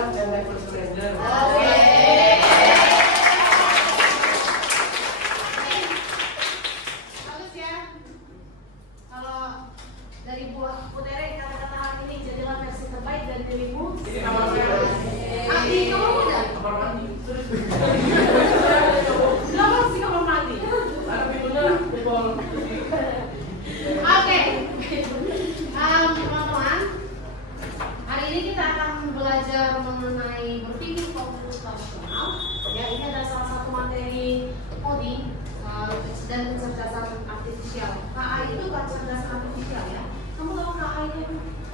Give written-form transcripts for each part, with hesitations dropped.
staff dan level surrender. Bagus ya. Kalau dari buah Putere kata-kata hari ini jadilah versi terbaik dari dirimu. Ini kamar saya. Mandi kamu udah? Kamar mandi. Belum sih kamar mandi. Ada pintunya jebol. Oke. Teman-teman, hari ini kita akan belajar mengenai berpikir komputasional. Ya, ini adalah salah satu materi coding dan kecerdasan artifisial. KA itu kecerdasan artifisial ya. Kamu tahu KA itu?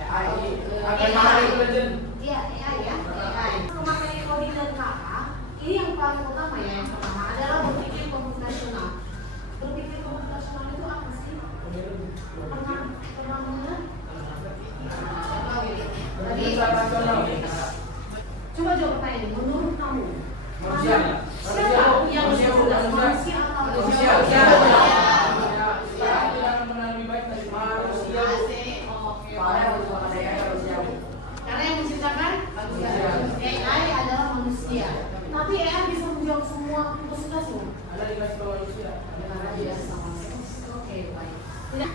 AI. Akan mahal itu legend. Iya, AI ya. AI. Materi coding dan KA ini yang paling utama ya. Yang pertama adalah berpikir komputasional. Berpikir komputasional itu apa sih? Pernah mendengar? Coba jawab pertanyaan ini. Menurut kamu, Manusia. siapa yang cerdas? Manusia atau Manusia. manusia? Tidak akan pernah lebih baik dari manusia. Oke. Karena Karena yang menciptakan AI manusia. yang menciptakan AI adalah manusia. Tapi AI bisa menjawab semua tugas-tugasmu. Ada dikasih ke manusia. Karena dia sama. Oke, baik. Tidak.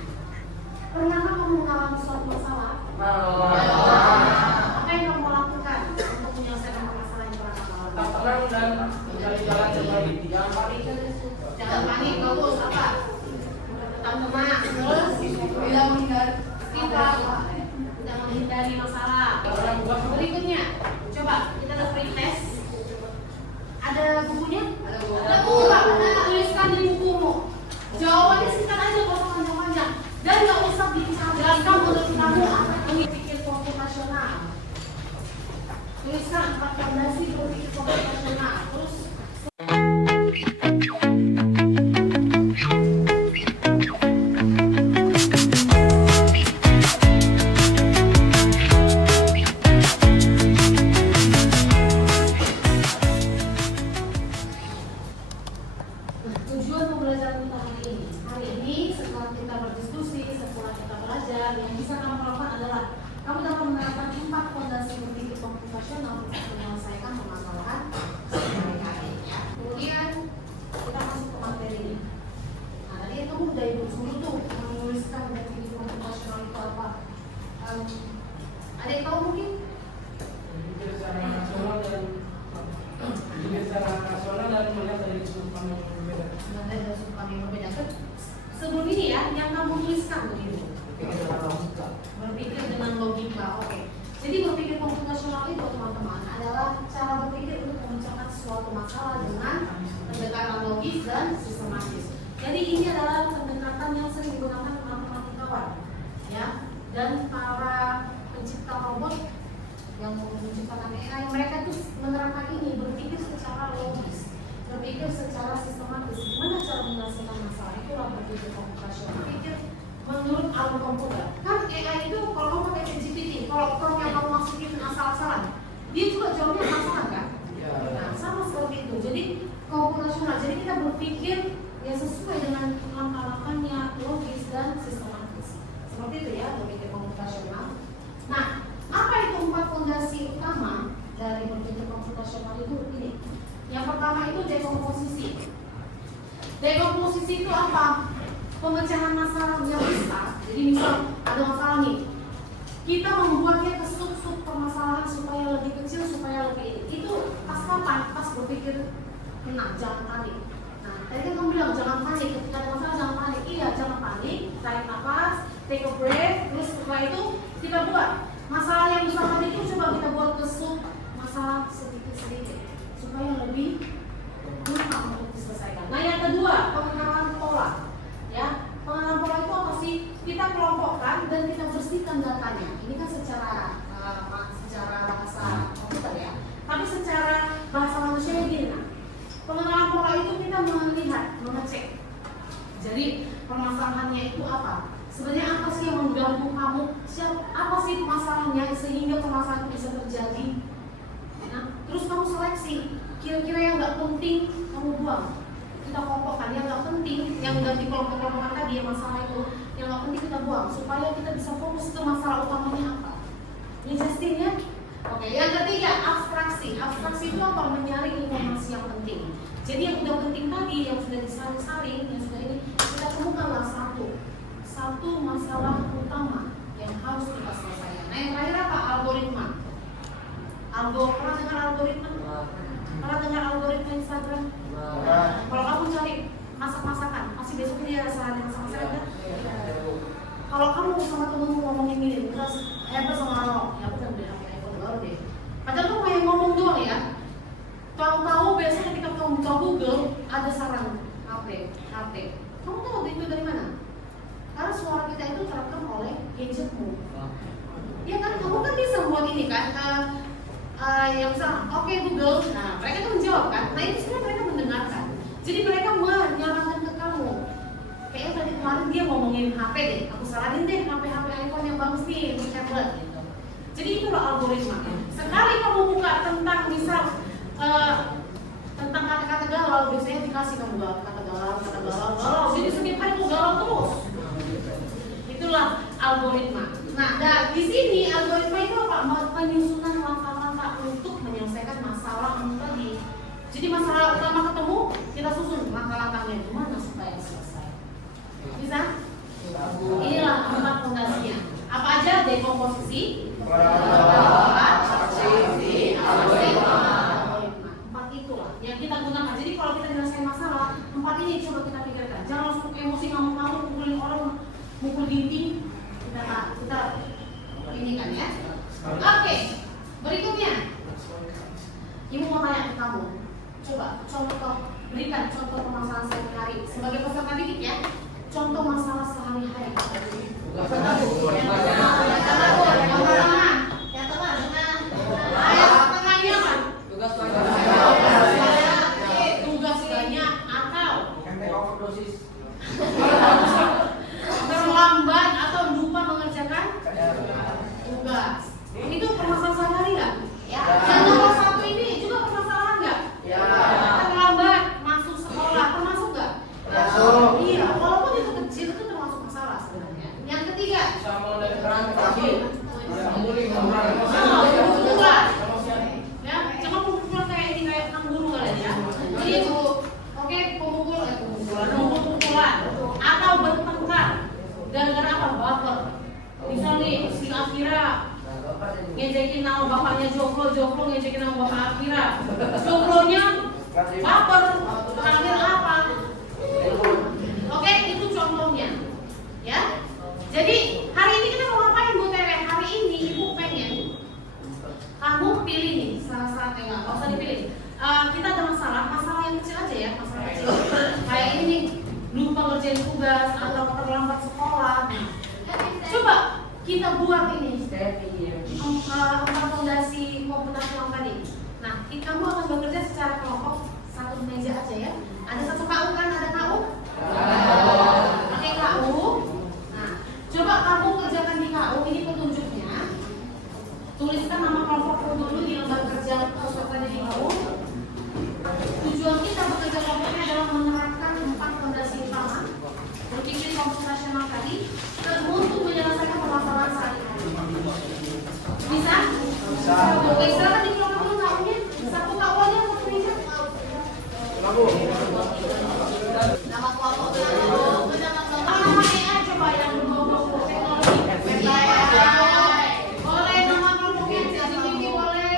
Pernahkah kamu mengalami suatu masalah? Apa yang kamu lakukan untuk menyelesaikan masalah yang pernah kamu Tak alami? tenang dan mencari jalan terbaik. Jangan panik. Jangan panik, bagus apa? Tetap tenang, terus tidak menghindari tidak menghindari masalah. Berikutnya, coba kita ada free test. Ada bukunya? Ada buku. Coba tuliskan di bukumu. Jawabannya singkat aja, gak usah panjang-panjang. Dan gak usah dijelaskan menurut kamu apa itu berpikir komputasional. Tuliskan 4 fondasi berpikir komputasional. Terus tujuan pembelajaran kita hari ini setelah kita berdiskusi, setelah kita belajar, yang bisa kamu lakukan adalah kamu dapat menerapkan 4 fondasi berpikir komputasional untuk menyelesaikan permasalahan sehari-hari. Ya. Kemudian kita masuk ke materi ini. Nah, tadi kamu udah ibu dulu tuh menuliskan berpikir komputasional itu apa? Ada yang tahu mungkin? Berpikir secara rasional dan melihat dari sudut pandang yang berbeda. Dari sudut pandang yang berbeda. Sebelum ini ya, yang kamu tuliskan begini. Berpikir dengan logika, oke. Jadi berpikir komputasional itu teman-teman adalah cara berpikir untuk memecahkan suatu masalah dengan pendekatan logis dan sistematis. Jadi ini adalah pendekatan yang sering digunakan matematikawan, ya, dan para pencipta robot yang menciptakan AI, mereka itu menerapkan ini berpikir secara logis, berpikir secara sistematis. Gimana cara menyelesaikan masalah? Itulah berpikir komputasional. Berpikir menurut alam komputer. Kan AI itu kalau kamu pakai ChatGPT, kalau prompt yang kamu masukin asal-asalan, dia juga jawabnya asal-asalan kan? Nah, sama seperti itu. Jadi komputasional. Jadi kita berpikir yang sesuai dengan langkah-langkahnya, logis dan sistematis. Seperti itu ya, berpikir komputasional. Nah, apa itu 4 fondasi utama dari berpikir komputasional itu ini? Yang pertama itu dekomposisi. Dekomposisi itu apa? Pemecahan masalah yang besar. Jadi misal ada masalah nih, kita membuatnya ke sub-sub permasalahan supaya lebih kecil, supaya lebih ini. Itu pas kapan? Pas berpikir tenang, jangan panik. Nah, tadi kan kamu bilang jangan panik, ketika ada masalah jangan panik. Iya, jangan panik, tarik nafas, take a breath, terus setelah itu kita buat masalah yang besar tadi itu coba kita buat ke sub masalah sedikit-sedikit supaya lebih gampang untuk diselesaikan. Nah, yang kedua, pengenalan pola. Ya, pengenalan pola itu apa sih? Kita kelompokkan dan kita bersihkan datanya. Ini kan secara bahasa komputer ya. Tapi secara bahasa manusia gini, nah, pengenalan pola itu kita melihat, mengecek. Jadi permasalahannya itu apa? Sebenarnya apa sih yang mengganggu kamu? Apa sih masalahnya sehingga permasalahan itu bisa terjadi? Nah, terus kamu seleksi. Kira-kira yang nggak penting kamu buang. Kita kelompokkan yang nggak penting, yang udah di kelompok-kelompokan tadi yang masalah itu, yang nggak penting kita buang supaya kita bisa fokus ke masalah utamanya apa. Ini Justin ya. Oke, yang ketiga abstraksi. Abstraksi itu apa? Menyaring informasi yang penting. Jadi yang udah penting tadi, yang sudah disaring-saring, yang sudah ini kita temukanlah satu masalah utama yang harus kita selesaikan. Nah yang terakhir apa? Algoritma. Pernah dengar algoritma? Pernah dengar algoritma Instagram? Kalau kamu cari masak-masakan, pasti besok dia sehari masak-masakan kan? Kalau kamu sama temenmu ngomongin ini, terus hebat sama orang, ya aku udah beli HP iPhone baru deh. Padahal kamu yang ngomong doang ya. Tahu-tahu biasanya ketika kamu buka Google ada saran HP. Kamu tahu itu dari mana? Karena suara kita itu terekam oleh gadgetmu. Ya kan, kamu kan bisa buat ini kan? Yang misalnya, oke Google, nah mereka tuh menjawab kan? Nah itu sebenarnya mereka mendengarkan. Jadi mereka menyarankan ke kamu. Kayaknya tadi kemarin dia ngomongin HP deh, aku saranin deh HP iPhone yang bagus nih untuk tablet gitu. Jadi itulah algoritma. Sekali kamu buka tentang misal tentang kata-kata galau, biasanya dikasih kamu kata galau. Jadi setiap hari kamu galau terus. Itulah algoritma. Nah, di sini algoritma itu apa? Penyusunan langkah-langkah untuk menyelesaikan masalah yang tadi. Jadi masalah utama ketemu, kita susun langkah-langkahnya gimana supaya selesai. Bisa? Inilah 4 fondasinya. Apa aja? Dekomposisi, algoritma. 4 itulah yang kita gunakan. Jadi kalau kita menyelesaikan masalah, 4 ini coba kita pikirkan. Jangan langsung emosi ngamuk-ngamuk, pukulin orang, mukul dinding. Kita ini kan ya. Oke, berikutnya. Ibu mau tanya ke kamu. Coba berikan contoh permasalahan sehari-hari sebagai peserta didik ya. Contoh masalah sehari-hari. Tugas banyak atau terlambat atau lupa mengerjakan tugas. Itu permasalahan sehari-hari nggak? Ya. Yang nomor 1 ini juga permasalahan nggak? Ya. Terlambat masuk sekolah termasuk nggak? Masuk. Iya, walaupun itu kecil itu termasuk masalah sebenarnya. Yang ketiga. Ya, jangan pukul kayak ini kayak guru kali ya. Jadi itu, oke pemukulan atau bertengkar gara-gara apa? Baper. Misal nih si Akira ngejekin nama bapaknya Joklo ngejekin nama bapak Akira. Joklonya baper. Akhir apa? Oke, itu contohnya. Ya. Jadi hari ini kita mau ngapain Bu Tere? Hari ini Ibu pengen kamu pilih nih salah satu nggak usah dipilih. Kita ada masalah yang kecil aja ya, masalah kecil. Kayak ini nih, lupa ngerjain tugas atau terlambat sekolah. Coba kita buat ini 4 fondasi komputasi yang tadi. Nah, kamu akan bekerja secara kelompok, satu meja aja ya. Ada satu KU kan? Ada KU? Pakai KU. Nah, coba kamu kerjakan di KU. Ini petunjuknya. Tuliskan nama kelompok dulu di lembar kerja peserta di KU. Tujuan kita bekerja kelompoknya adalah menerapkan 4 fondasi utama, berpikir komputasional tadi, untuk menyelesaikan permasalahan sehari-hari. Bisa? Bisa. Oke, silakan dikelompok dulu KU-nya. Satu KU aja, satu meja. Nama kelompoknya dulu. Nama EA coba yang berhubung teknologi. Boleh nama kelompoknya CCTV boleh.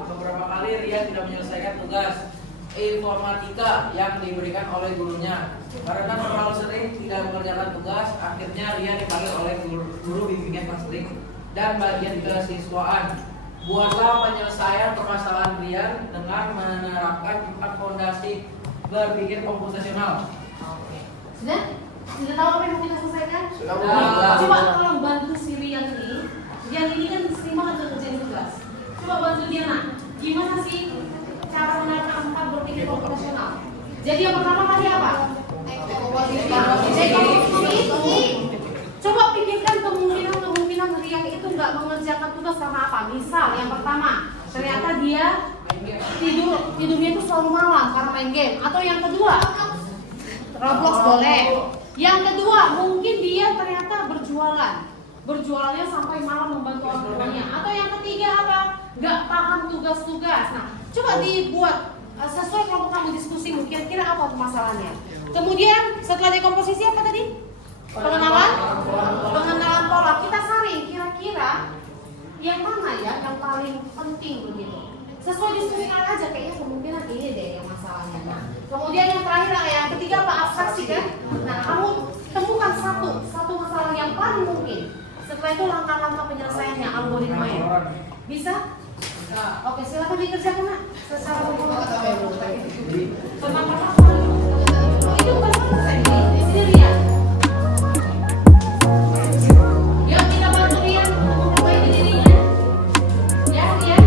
Beberapa kali Rian tidak menyelesaikan tugas informatika yang diberikan oleh gurunya. Karena terlalu sering tidak mengerjakan tugas, akhirnya Rian dipanggil oleh guru distrik dan bagian kesiswaan. Buatlah penyelesaian permasalahan Rian dengan menerapkan 4 fondasi berpikir komputasional. Oke. Sudah tahu apa yang mau kita selesaikan? Sudah. Coba tolong bantu si Rian ini. Rian ini kan sering banget ngerjain tugas. Coba bantu dia nak. Gimana sih cara menerapkan 4 berpikir komputasional? Jadi yang pertama tadi apa? Coba pikirkan kemungkinan Rian itu nggak mengerjakan tugas karena apa? Misal yang pertama, ternyata dia tidurnya itu selalu malam karena main game. Atau yang kedua, Roblox boleh. Yang kedua, mungkin dia ternyata berjualannya sampai malam membantu orang tuanya. Atau yang ketiga apa? Nggak paham tugas-tugas. Nah, coba dibuat sesuai kelompok kamu diskusi. Kira-kira apa permasalahannya? Kemudian setelah dekomposisi apa tadi? Pengenalan pola. Kita saring kira-kira yang mana ya yang paling penting begitu. Sesuai diskusikan aja kayaknya kemungkinan ini deh yang masalahnya. Nah, kemudian yang terakhir yang ketiga apa? Abstraksi kan? Nah, kamu temukan satu masalah yang paling mungkin. Setelah itu langkah-langkah penyelesaiannya, algoritmanya. Bisa? Oke, silakan dikerjakan nak. Secara itu bukan selesai. Ini lihat. Yuk kita bantu dia memperbaiki dirinya. Ya, dia.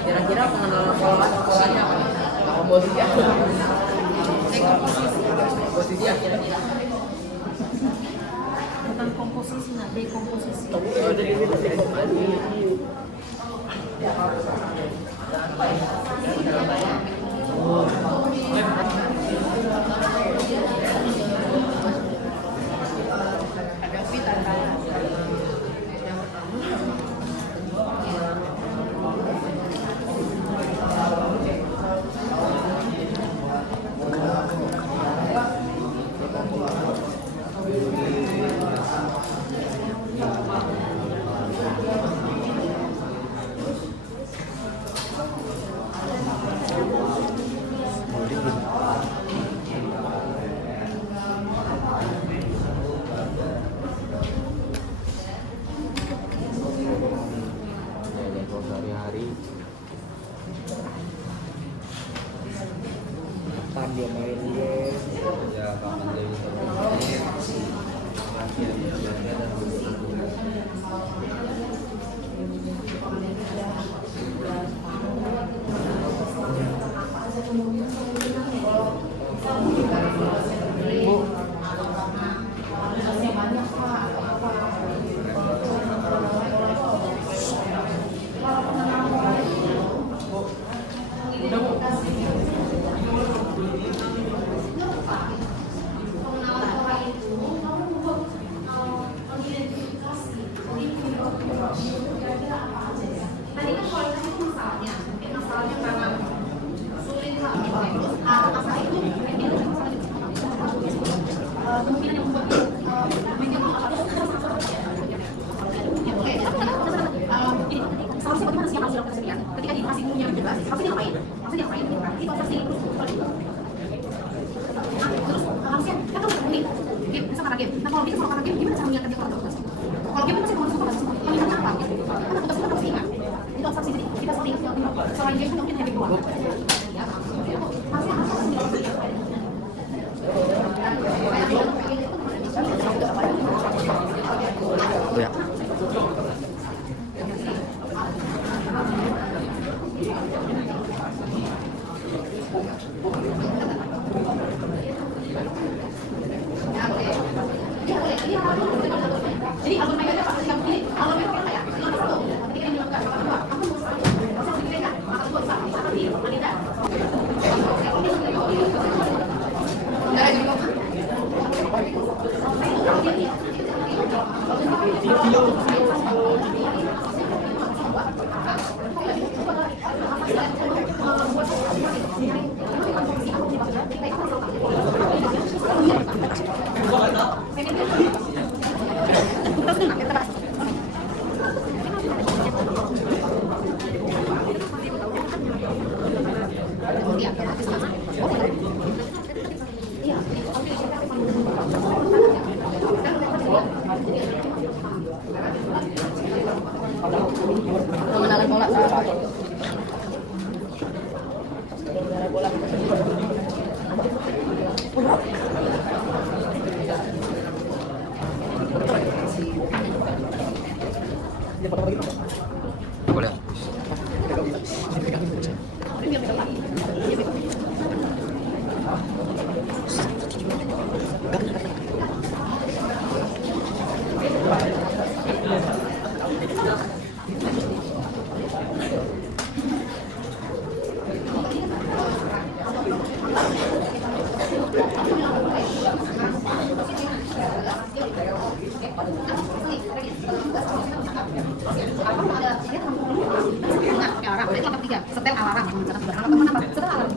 Kira-kira pengenalan polanya apa? Komposisi ya kira-kira. Bukan komposisi, nah dekomposisi. Sehari-hari kapan dia main game ya, kapan dia bisa bermain, kapan dia belajar dan Banyak Pak. Tadi kan kualitas itu masalahnya karena sulit Jadi alur meganya apa? Ketika begini, alur meganya kayak alur satu. Ketika ini dilakukan maka kedua, kamu harus maju. Proses begini kan? Maka kedua bisa di wanita. Pengenalan bola. Boleh. Setel alarm, setel alarm,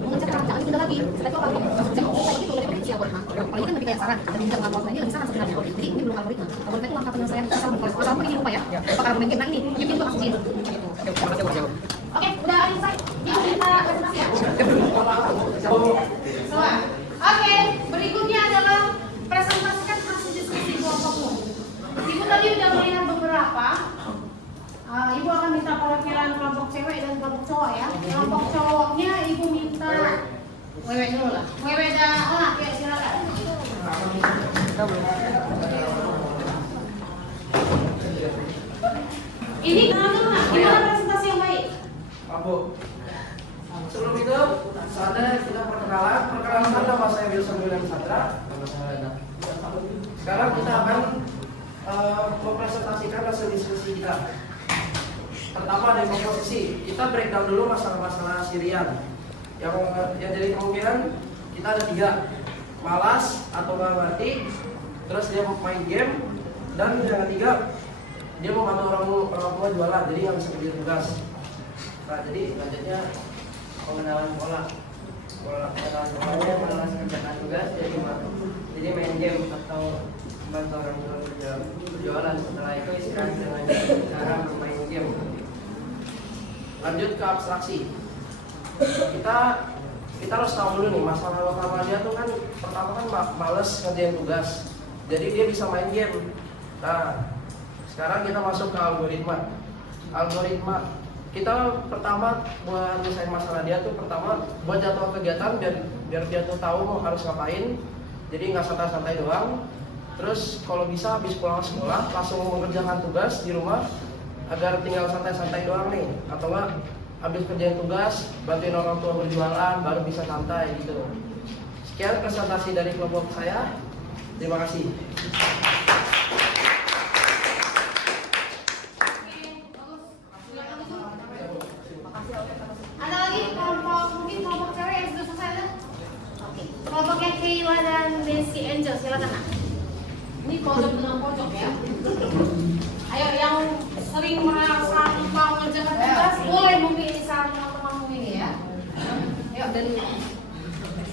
mengecek jangan sudah lagi. Setelah itu apa? Cek itu lebih kecil algoritma. Kalau ini kan lebih kayak saran, ada bincang algoritma ini lebih saran sebenarnya. Jadi ini belum algoritma. Algoritma itu langkah penyelesaian bisa mengkoleksi. Asal begini lupa ya. Apakah argumen game? Nah ini, game itu langsung Oke, udah selesai. Ini kita presentasi ya. Oke, berikutnya adalah presentasikan hasil diskusi kelompokmu. Ibu tadi udah melihat beberapa. Ibu akan minta perwakilan kelompok cewek dan kelompok cowok ya. Kelompok cowoknya ibu minta wewe dulu lah. Wewe dah, ya silakan. Ini gimana presentasi yang baik? Bu, sebelum itu saatnya kita perkenalkan nama saya Wilson William Sandra. Sekarang kita akan mempresentasikan hasil diskusi kita. Pertama dari komposisi, kita breakdown dulu masalah-masalah Sirian. Yang jadi kemungkinan kita ada 3, malas atau nggak ngerti, terus dia mau main game, dan yang ketiga dia mau bantu orang tua jualan, jadi nggak bisa kerja tugas. Nah, jadi lanjutnya pengenalan pola pengenalan polanya malas kerjakan tugas, jadi main game atau bantu orang tua berjualan. Setelah itu istirahat dengan cara bermain game. Lanjut ke abstraksi. Kita harus tahu dulu nih masalah utama dia tuh kan pertama kan males ngerjain tugas, jadi dia bisa main game. Nah, sekarang kita masuk ke algoritma. Kita pertama buat nyelesain masalah dia tuh pertama buat jadwal kegiatan biar dia tuh tahu mau harus ngapain. Jadi nggak santai-santai doang. Terus kalau bisa habis pulang sekolah langsung mengerjakan tugas di rumah agar tinggal santai-santai doang nih, atau enggak habis kerjain tugas bantuin orang tua berjualan baru bisa santai gitu. Sekian presentasi dari kelompok saya. Terima kasih. Ada lagi mungkin kelompok cewek yang sudah selesai kan? Oke. Kelompoknya Kayla dan Desi Angel, silakan. Ini pojok dengan pojok ya. Ayo yang sering merasa lupa mengerjakan tugas boleh memilih saran teman-temanmu ini ya. Yuk dari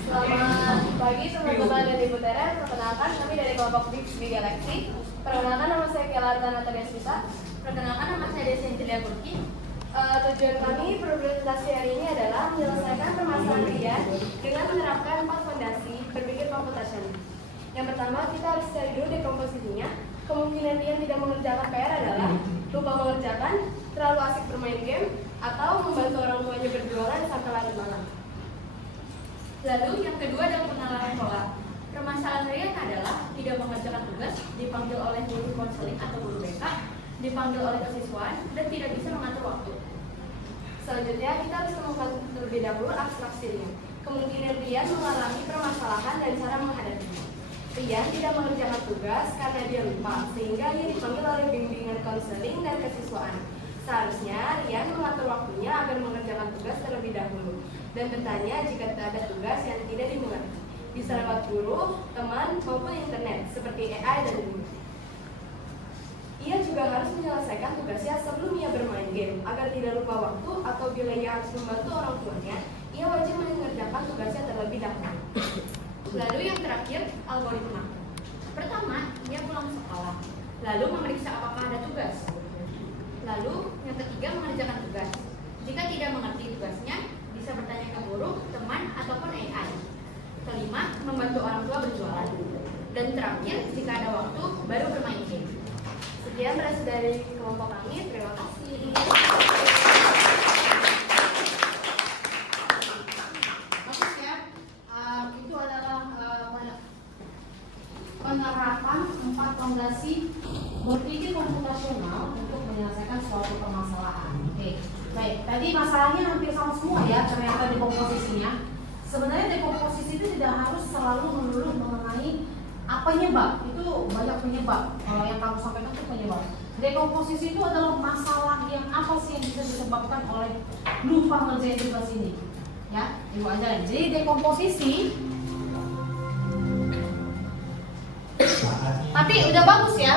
Selamat pagi teman-teman dan Ibu Tera. Perkenalkan kami dari kelompok Big Galaxy. Perkenalkan nama saya Kelatan Natalia Sita. Perkenalkan nama saya Desi Angelia Burki. Tujuan kami presentasi hari ini adalah menyelesaikan permasalahan Rian dengan menerapkan 4 fondasi berpikir komputasional. Yang pertama, kita harus cari dulu dekomposisinya. Kemungkinan Rian tidak mengerjakan PR adalah lupa mengerjakan, terlalu asik bermain game, atau membantu orang tuanya berjualan sampai larut malam. Lalu yang kedua adalah pengenalan pola. Permasalahan Rian adalah tidak mengerjakan tugas, dipanggil oleh guru konseling atau guru BK, dipanggil oleh kesiswaan, dan tidak bisa mengatur waktu. Selanjutnya kita harus temukan terlebih dahulu abstraksi Rian. Kemungkinan Rian mengalami permasalahan dan cara menghadapinya. Rian tidak mengerjakan tugas karena dia lupa, sehingga ia dipanggil oleh bimbingan konseling dan kesiswaan. Seharusnya Rian mengatur waktunya agar mengerjakan tugas terlebih dahulu dan bertanya jika ada tugas yang tidak dimengerti, bisa lewat guru, teman, maupun internet seperti AI dan Google. Ia juga harus menyelesaikan tugasnya sebelum ia bermain game agar tidak lupa waktu, atau bila ia harus membantu orang tuanya, ia wajib mengerjakan tugasnya terlebih dahulu. Lalu yang terakhir, algoritma. Pertama, ia pulang sekolah, lalu memeriksa apakah ada tugas. Lalu yang ketiga, mengerjakan tugas. Jika tidak mengerti tugasnya, bisa bertanya ke guru, teman, ataupun AI. Kelima, membantu orang tua berjualan. Dan terakhir, jika ada waktu, baru bermain game. Sekian berasal dari kelompok kami, terima kasih. Bagus ya. Itu adalah penerapan 4 fondasi berpikir komputasional untuk menyelesaikan suatu permasalahan. Oke, baik. Tadi masalahnya hampir sama semua ya, ternyata dekomposisinya. Sebenarnya dekomposisi itu tidak harus selalu melulu mengenai apa penyebab. Itu banyak penyebab. Kalau yang kamu sampaikan itu penyebab. Dekomposisi itu adalah masalah yang apa sih yang bisa disebabkan oleh lupa ngerjain tugas ini. Ya, Ibu ajarin. Jadi dekomposisi. Tapi udah bagus ya.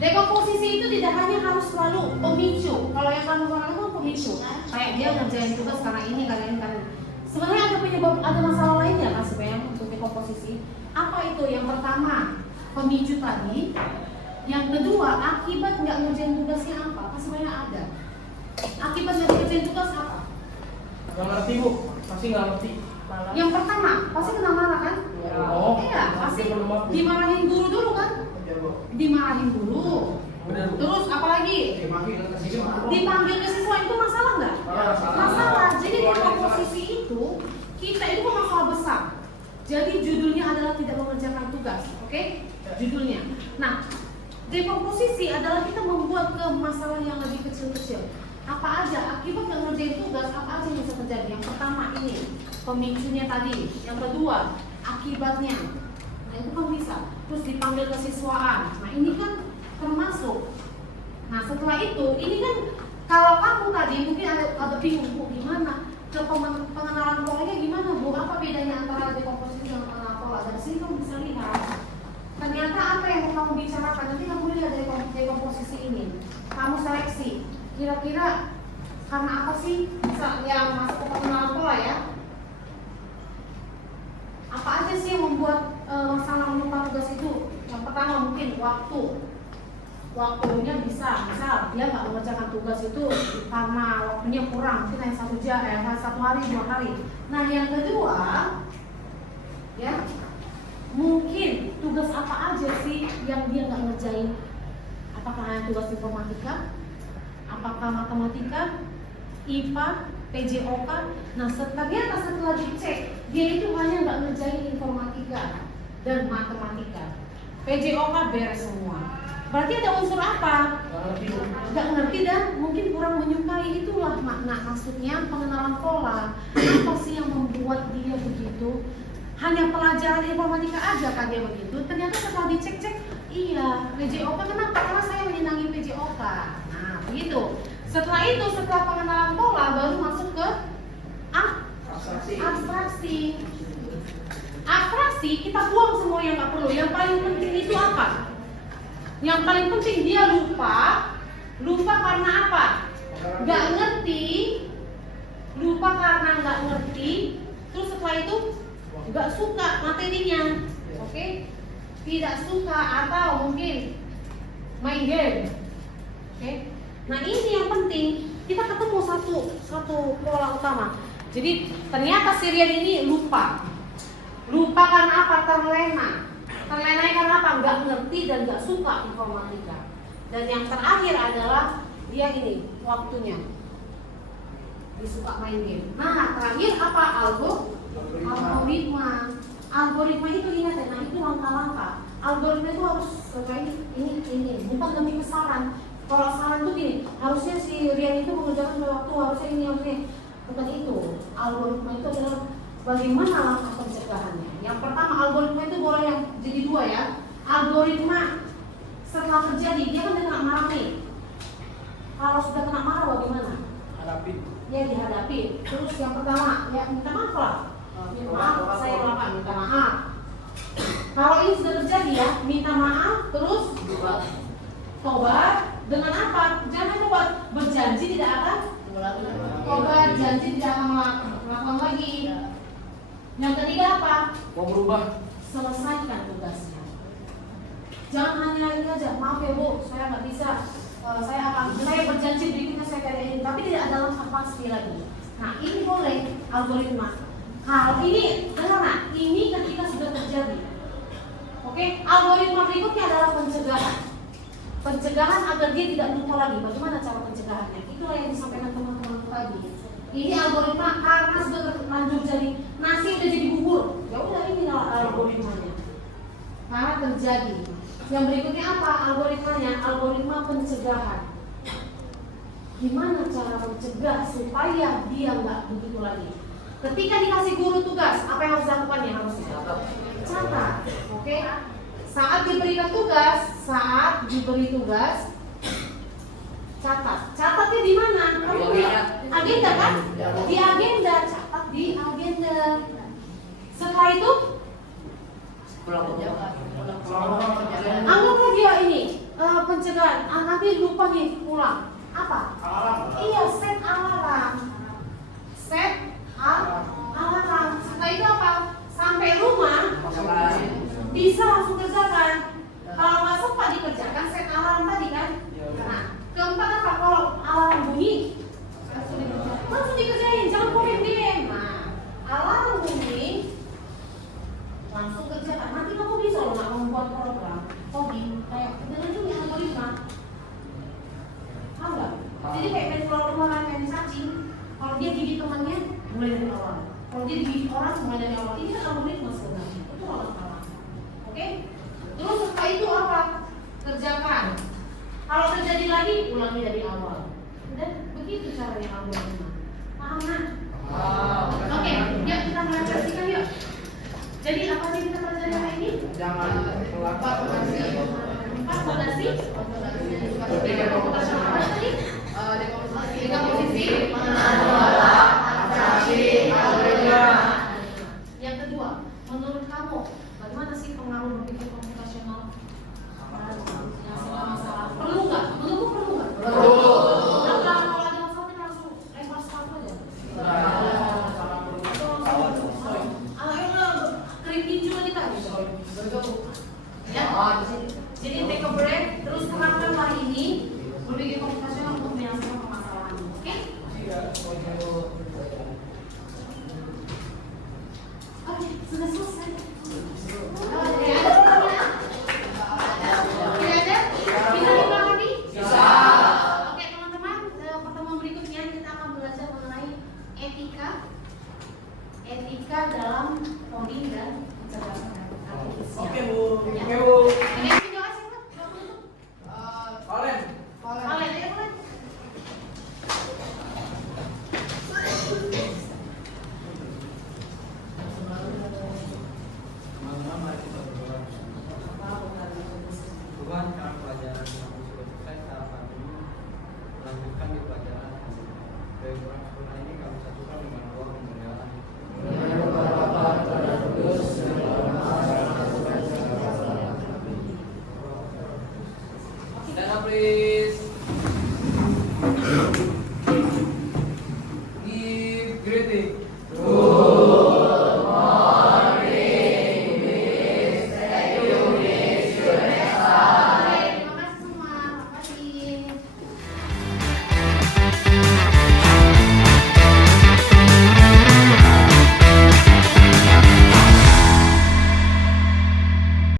Dekomposisi itu tidak hanya harus selalu pemicu. Kalau yang kamu katakan itu pemicu. Kayak dia ngerjain tugas karena ini, karena ini, karena ini. Sebenarnya ada penyebab, ada masalah lainnya kan sebenarnya untuk dekomposisi. Apa itu? Yang pertama, pemicu tadi. Yang kedua, akibat nggak ngerjain tugasnya apa? Kan sebenarnya ada. Akibat nggak ngerjain tugas apa? Nggak ngerti Bu, pasti nggak ngerti. Yang pertama, pasti kena marah kan? Oh, Iya, pasti dimarahin guru dulu kan? Dimarahin guru. Benar. Terus apalagi? Dipanggil ke siswa, itu masalah nggak? Masalah. Jadi dekomposisi itu kita itu masalah besar. Jadi judulnya adalah tidak mengerjakan tugas, oke? Judulnya. Nah, dekomposisi adalah kita membuat ke masalah yang lebih kecil-kecil. Apa aja akibat nggak ngerjain tugas, apa aja yang bisa terjadi? Yang pertama ini pemicunya tadi. Yang kedua akibatnya. Nah itu kan bisa. Terus dipanggil kesiswaan. Nah ini kan termasuk. Nah setelah itu, ini kan kalau kamu tadi mungkin ada bingung, Bu, gimana? Ke pengenalan polanya gimana, Bu? Apa bedanya antara dekomposisi dan pengenalan pola? Dari sini kamu bisa lihat. Ternyata apa yang kamu bicarakan, nanti kamu lihat dari dekomposisi ini. Kamu seleksi. Kira-kira karena apa sih bisa yang masuk ke pengenalan pola ya? Apa aja sih yang membuat masalah lupa tugas itu? Yang pertama mungkin waktu. Waktunya bisa, misal dia nggak mengerjakan tugas itu karena waktunya kurang, mungkin hanya 1 jam, 1 hari, 2 hari. Nah yang kedua, ya mungkin tugas apa aja sih yang dia nggak ngerjain? Apakah hanya tugas informatika? Apakah matematika, IPA, PJOK? Nah ternyata setelah dicek, dia itu hanya nggak ngerjain informatika dan matematika. PJOK beres semua. Berarti ada unsur apa? Nggak ngerti dan mungkin kurang menyukai. Itulah makna maksudnya pengenalan pola. Apa sih yang membuat dia begitu? Hanya pelajaran informatika aja kan dia begitu. Ternyata setelah dicek-cek, iya PJOK. Kenapa? Karena saya menyenangi PJOK. Nah begitu. Setelah itu, setelah pengenalan pola baru masuk ke abstraksi. Abstraksi kita buang semua yang nggak perlu. Yang paling penting itu apa? Yang paling penting dia lupa. Lupa karena apa? Nggak ngerti. Lupa karena nggak ngerti. Terus setelah itu nggak suka materinya. Oke? Tidak suka atau mungkin main game. Oke? Nah ini yang penting. Kita ketemu satu pola utama. Jadi ternyata si Rian ini lupa. Lupa karena apa? Terlena. Terlenanya karena apa? Nggak ngerti dan nggak suka informatika. Dan yang terakhir adalah dia ini waktunya. Disuka main game. Nah terakhir apa? Algoritma. Algoritma itu ingat ya, nah itu langkah-langkah. Algoritma itu harus kayak ini, bukan demi kesaran. Kalau saran tuh gini, harusnya si Rian itu mengerjakan waktu, harusnya ini, harusnya bukan itu. Algoritma itu adalah bagaimana langkah pencegahannya? Yang pertama, algoritma itu boleh yang jadi dua ya. Algoritma setelah terjadi, dia kan kena marah nih. Kalau sudah kena marah bagaimana? Hadapi. Ya dihadapi. Terus yang pertama, ya minta maaf lah. Minta maaf, saya melakukan minta maaf. Kalau ini sudah terjadi ya, minta maaf, terus tobat dengan apa? Jangan tobat, berjanji tidak akan tobat, janji tidak akan melakukan lagi. Yang ketiga apa? Mau berubah. Selesaikan tugasnya. Jangan hanya ini aja, maaf ya Bu, saya nggak bisa. Saya berjanji berikutnya saya kerjain, tapi tidak ada langkah pasti lagi. Nah ini boleh algoritma. Hal ini benar, ini ketika sudah terjadi. Oke, algoritma berikutnya adalah pencegahan. Pencegahan agar dia tidak lupa lagi. Bagaimana cara pencegahannya? Itulah yang disampaikan teman-teman tadi. Ini algoritma karena sudah terlanjur jadi nasi udah jadi bubur. Ya udah ini algoritmanya. Karena terjadi. Yang berikutnya apa algoritmanya? Algoritma pencegahan. Gimana cara mencegah supaya dia nggak begitu lagi? Ketika dikasih guru tugas, apa yang harus dilakukannya? Harus catat. Oke? Saat diberikan tugas, catat. Catatnya di mana? Agenda kan? Di agenda, catat di agenda. Setelah itu anggaplah dia ini pencegahan. Nanti lupa nih pulang. Apa? Alarm. Iya, set alarm. Alarm. Setelah itu apa? Sampai rumah bisa langsung kerjakan. Kalau nggak sempat dikerjakan, set alarm tadi kan. Nah, keempat apa? Kalau alarm bunyi, langsung dikerjain. Jangan komen game. Nah, alarm bunyi, langsung kerjakan. Nanti kamu bisa loh nak membuat program coding kayak dengan juga algoritma. Tahu nggak? Jadi kayak main main cacing. Kalau dia gigit temannya, mulai dari awal. Kalau dia digigit orang, mulai dari awal. Ini kan algoritma sebenarnya. Itu alat-alat. Oke? Terus setelah itu apa? Kerjakan. Kalau terjadi lagi, ulangi dari awal. Dan begitu caranya algoritma. Paham nak? Oke, yuk kita merefleksikan yuk. Jadi apa sih kita pelajari hari ini? Jangan melakukan Fondasi. Komputasional apa tadi? Dekomposisi. Yang kedua, menurut kamu bagaimana sih pengaruh berpikir komputasional? Masalah. Perlu nggak? Menurutmu perlu nggak? Perlu. Nah, kalau ada masalah kita langsung lempar sepatu aja. Keriting juga kita bisa. Ya. Jadi take a break, terus terangkan hari ini berpikir komputasional untuk menyelesaikan permasalahan. Oke? Oke, sudah selesai.